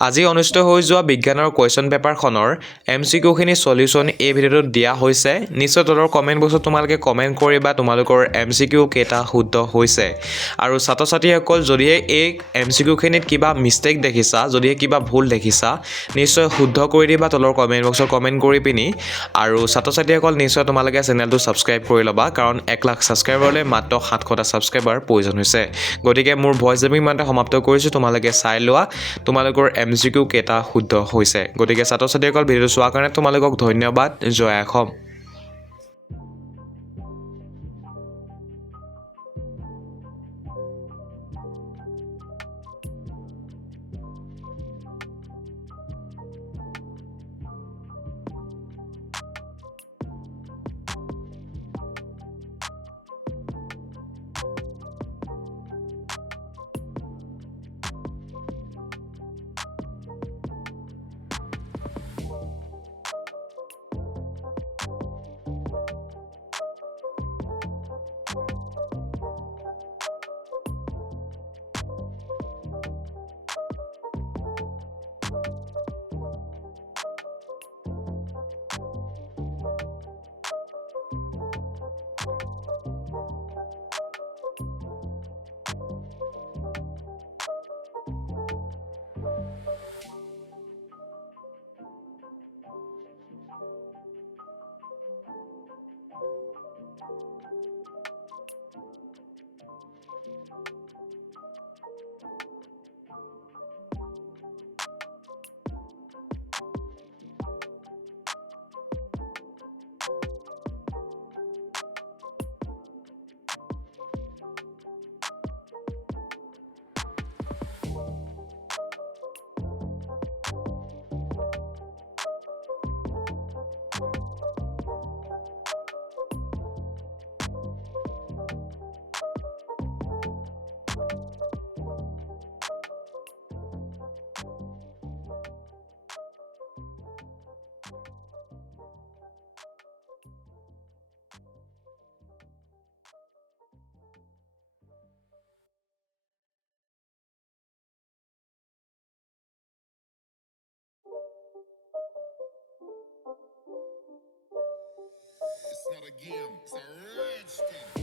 আজি অনুষ্ঠিত হৈ যোৱা বিজ্ঞানৰ কুৱেশ্যন পেপাৰখনৰ MCQ খিনি সলিউশন এই ভিডিঅ'টোত দিয়া হৈছে নিশ্চয় তলৰ কমেন্ট বক্সত তোমালোকে কমেন্ট কৰিবা তোমালোকৰ MCQ কেইটা শুদ্ধ হৈছে আৰু ছাত্ৰ-ছাত্ৰীসকল যদিহে এই MCQ খিনিত কিবা মিস্টেক দেখিছা যদিহে কিবা ভুল দেখিছা নিশ্চয় শুদ্ধ কৰি দিবা তলৰ কমেন্ট বক্সত কমেন্ট কৰি পিনি আৰু ছাত্ৰ-ছাত্ৰীসকল নিশ্চয় তোমালোকে চেনেলটো সাবস্ক্ৰাইব কৰি ল'বা কাৰণ 1 লাখ সাবস্ক্ৰাইবাৰলৈ মাত্ৰ 700টা সাবস্ক্ৰাইবাৰ প্ৰয়োজন হৈছে গতিকে মোৰ ভয়েস ডেমিং মানতে সমাপ্ত কৰিছো তোমালোকে চাই লোৱা তোমালোকৰ MCQ কেটা শুদ্ধ হৈছে গতিকে ছাত্ৰ-ছাত্ৰীসকল ভিডিঅ চোৱাৰ কাৰণে তোমালোকক ধন্যবাদ জয় Assam It's not a game, it's a rich thing.